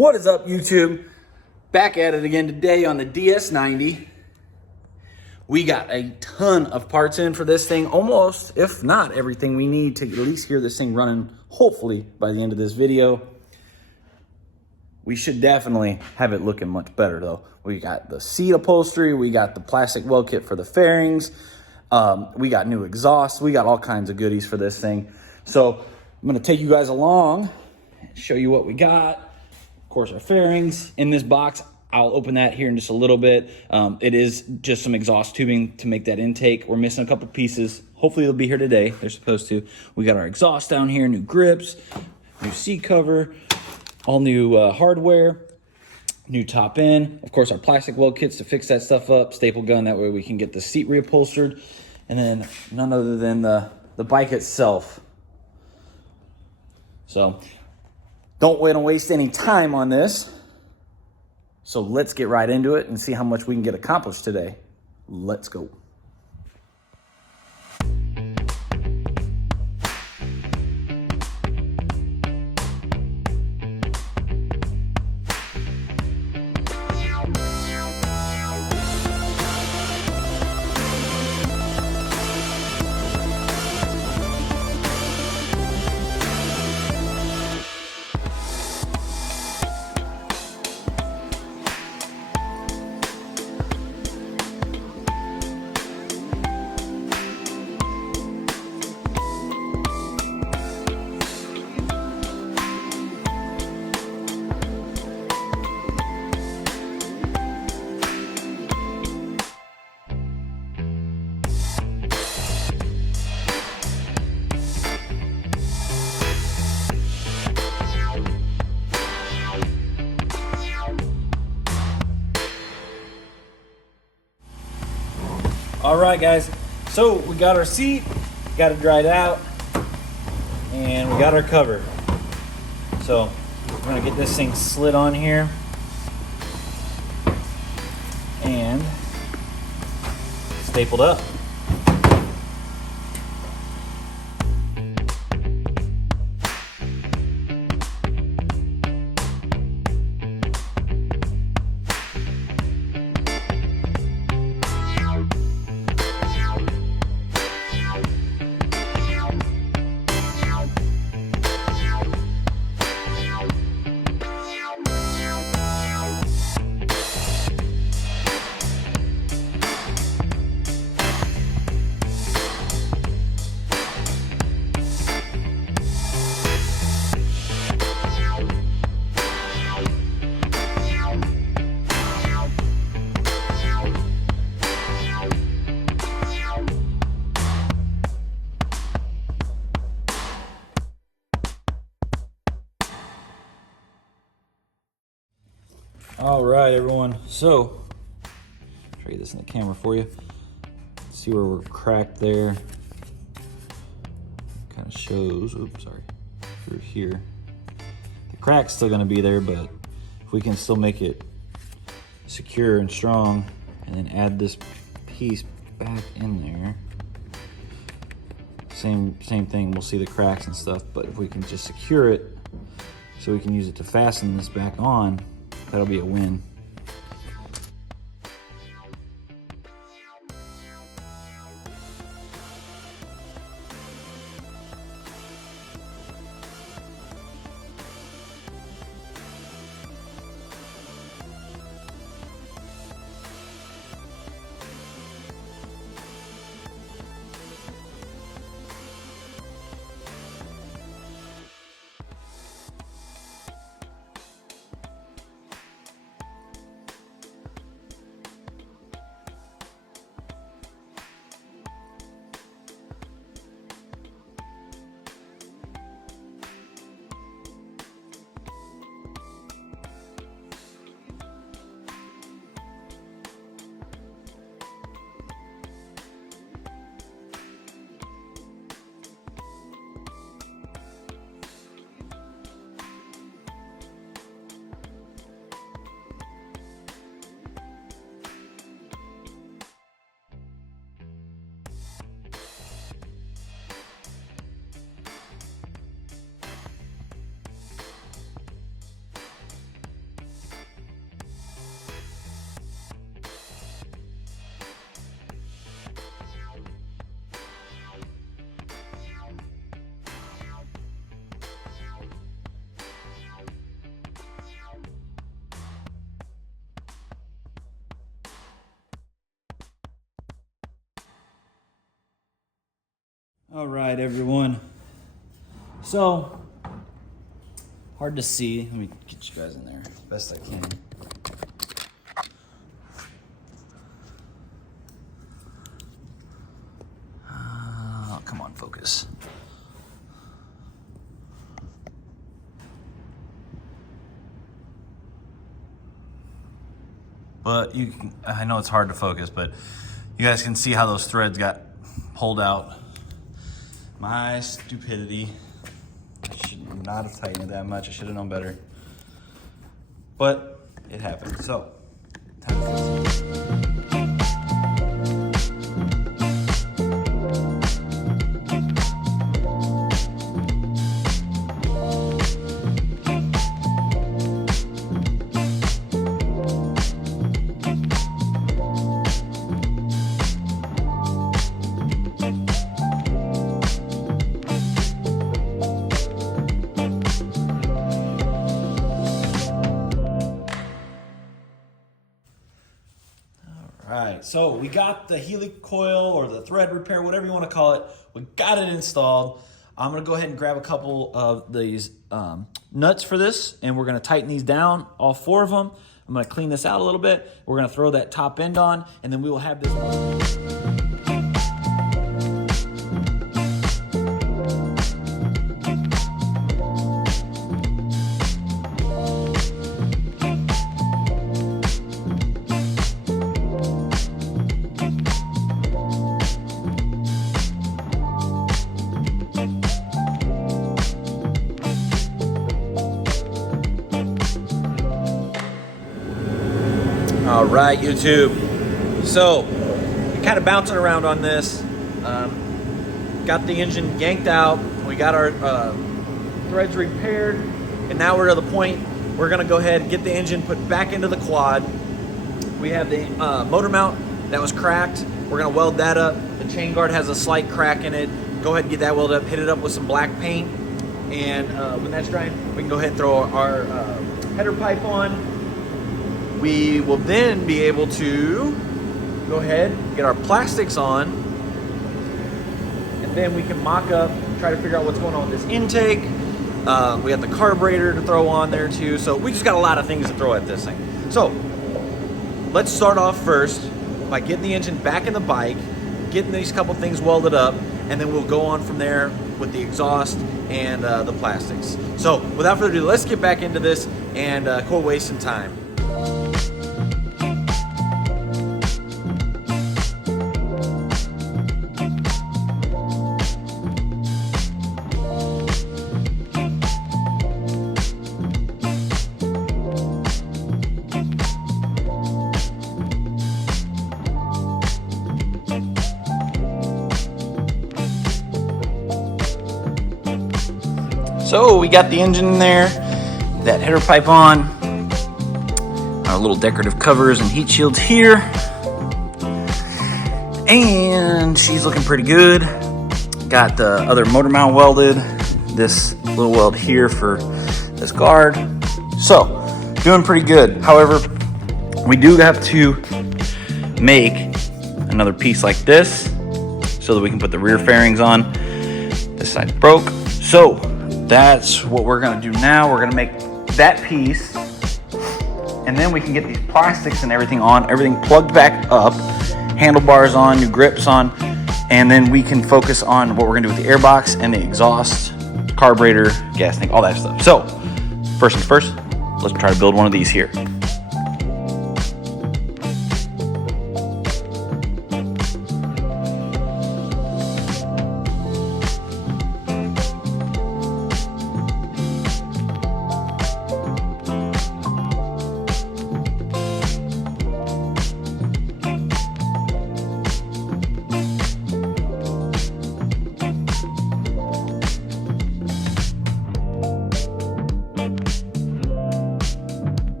What is up, YouTube? Back at it again today on the DS90. We got a ton of parts in for this thing, almost, if not everything we need to at least hear this thing running, hopefully, by the end of this video. We should definitely have it looking much better, though. We got the seat upholstery, we got the plastic weld kit for the fairings, we got new exhaust, we got all kinds of goodies for this thing. So I'm gonna take you guys along and show you what we got. Of course, our fairings in this box. I'll open that here in just a little bit. It is just some exhaust tubing to make that intake. We're missing a couple pieces. Hopefully they'll be here today. They're supposed to. We got our exhaust down here, new grips, new seat cover, all new hardware, new top end. Of course, our plastic weld kits to fix that stuff up, staple gun, that way we can get the seat reupholstered. And then none other than the bike itself. So don't waste any time on this. So let's get right into it and see how much we can get accomplished today. Let's go. All right, guys, so we got our seat, got it dried out, and we got our cover. So we're gonna get this thing slid on here and stapled up. All right, everyone, so show you this in the camera for you. See where we're cracked there. Kind of shows, oops, sorry, through here. The crack's still gonna be there, but if we can still make it secure and strong and then add this piece back in there, same thing, we'll see the cracks and stuff, but if we can just secure it so we can use it to fasten this back on, that'll be a win. All right, everyone. So, hard to see. Let me get you guys in there as best I can. Come on, focus. But you can, I know it's hard to focus, but you guys can see how those threads got pulled out. My stupidity. I should not have tightened it that much. I should have known better. But it happened. So, time to fix it. Alright, so we got the helicoil or the thread repair, whatever you want to call it. We got it installed. I'm going to go ahead and grab a couple of these nuts for this, and we're going to tighten these down, all 4 of them. I'm going to clean this out a little bit. We're going to throw that top end on, and then we will have this. All right, YouTube. So, kind of bouncing around on this. Got the engine yanked out. We got our threads repaired, and now we're to the point we're going to go ahead and get the engine put back into the quad. We have the motor mount that was cracked. We're going to weld that up. The chain guard has a slight crack in it. Go ahead and get that welded up. Hit it up with some black paint, and when that's drying, we can go ahead and throw our header pipe on. We will then be able to go ahead and get our plastics on, and then we can mock up, try to figure out what's going on with this intake. We have the carburetor to throw on there too, so we just got a lot of things to throw at this thing. So let's start off first by getting the engine back in the bike, getting these couple things welded up, and then we'll go on from there with the exhaust and the plastics. So without further ado, let's get back into this and quit wasting time. So we got the engine in there, that header pipe on, our little decorative covers and heat shields here, and she's looking pretty good. Got the other motor mount welded, this little weld here for this guard. So, doing pretty good. However, we do have to make another piece like this so that we can put the rear fairings on. This side broke. So, that's what we're gonna do now. We're gonna make that piece, and then we can get these plastics and everything on, everything plugged back up, handlebars on, new grips on, and then we can focus on what we're gonna do with the airbox and the exhaust, carburetor, gas tank, all that stuff. So, first things first, let's try to build one of these here.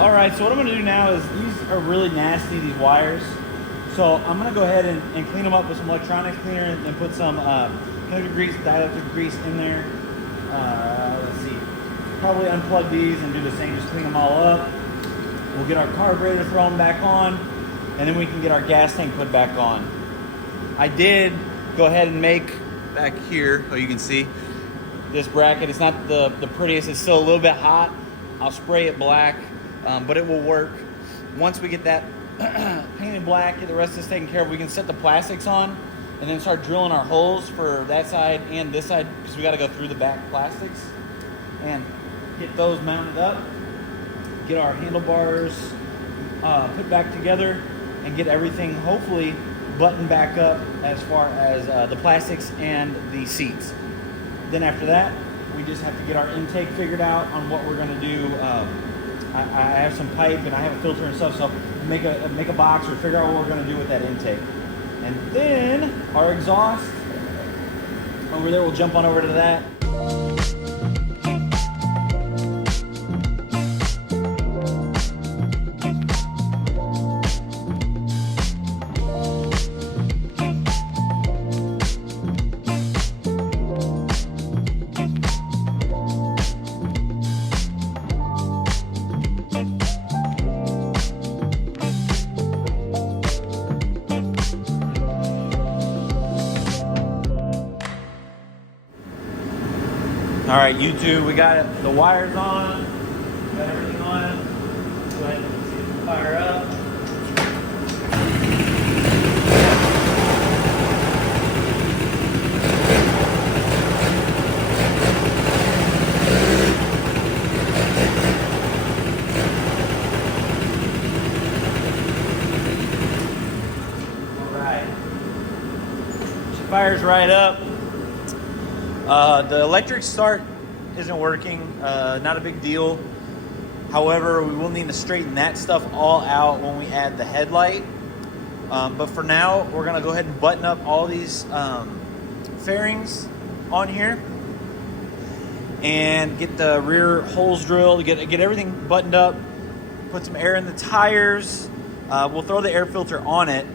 All right, so what I'm gonna do now is, these are really nasty, these wires. So I'm gonna go ahead and clean them up with some electronics cleaner and put some chemical grease, dielectric grease in there. Let's see, probably unplug these and do the same, just clean them all up. We'll get our carburetor thrown back on, and then we can get our gas tank put back on. I did go ahead and make back here, you can see this bracket. It's not the prettiest, it's still a little bit hot. I'll spray it black, but it will work. Once we get that painted black, get the rest of this taken care of, we can set the plastics on and then start drilling our holes for that side and this side, because we got to go through the back plastics and get those mounted up, get our handlebars put back together, and get everything hopefully buttoned back up as far as the plastics and the seats. Then after that, we just have to get our intake figured out on what we're going to do. I have some pipe and I have a filter and stuff, so make a box or figure out what we're going to do with that intake. And then our exhaust over there, we'll jump on over to that. All right, YouTube, we got the wires on, got everything on. Let's go ahead and see it fire up. All right, she fires right up. The electric start isn't working, not a big deal. However, we will need to straighten that stuff all out when we add the headlight. But for now, we're gonna go ahead and button up all these fairings on here and get the rear holes drilled, get everything buttoned up, put some air in the tires. We'll throw the air filter on it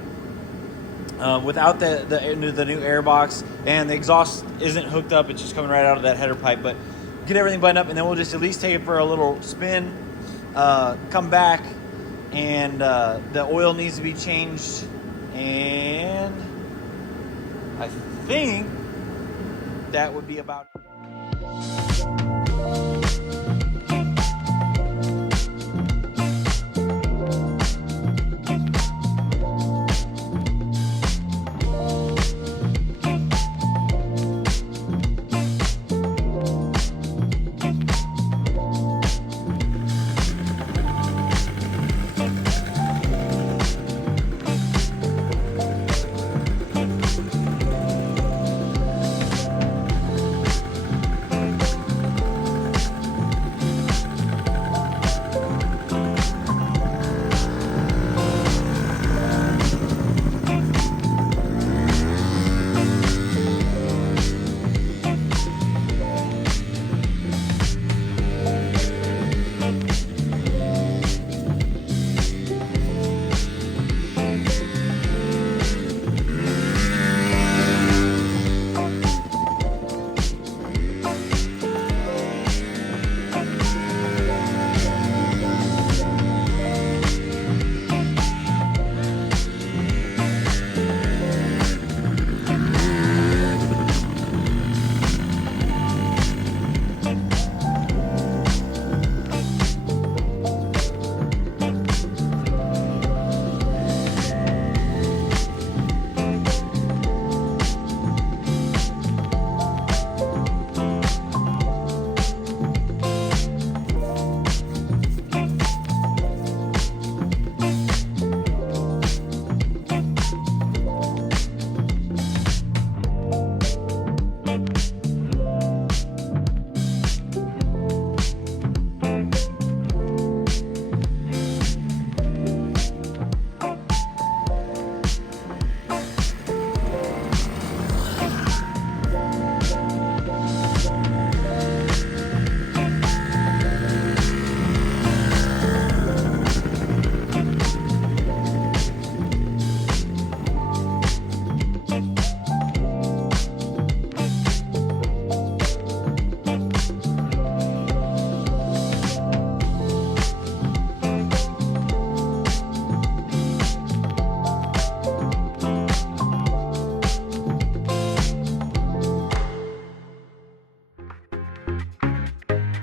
without the new air box, and the exhaust isn't hooked up, it's just coming right out of that header pipe. But get everything buttoned up, and then we'll just at least take it for a little spin, come back, and the oil needs to be changed, and I think that would be about it.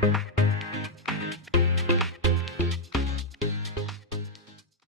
you.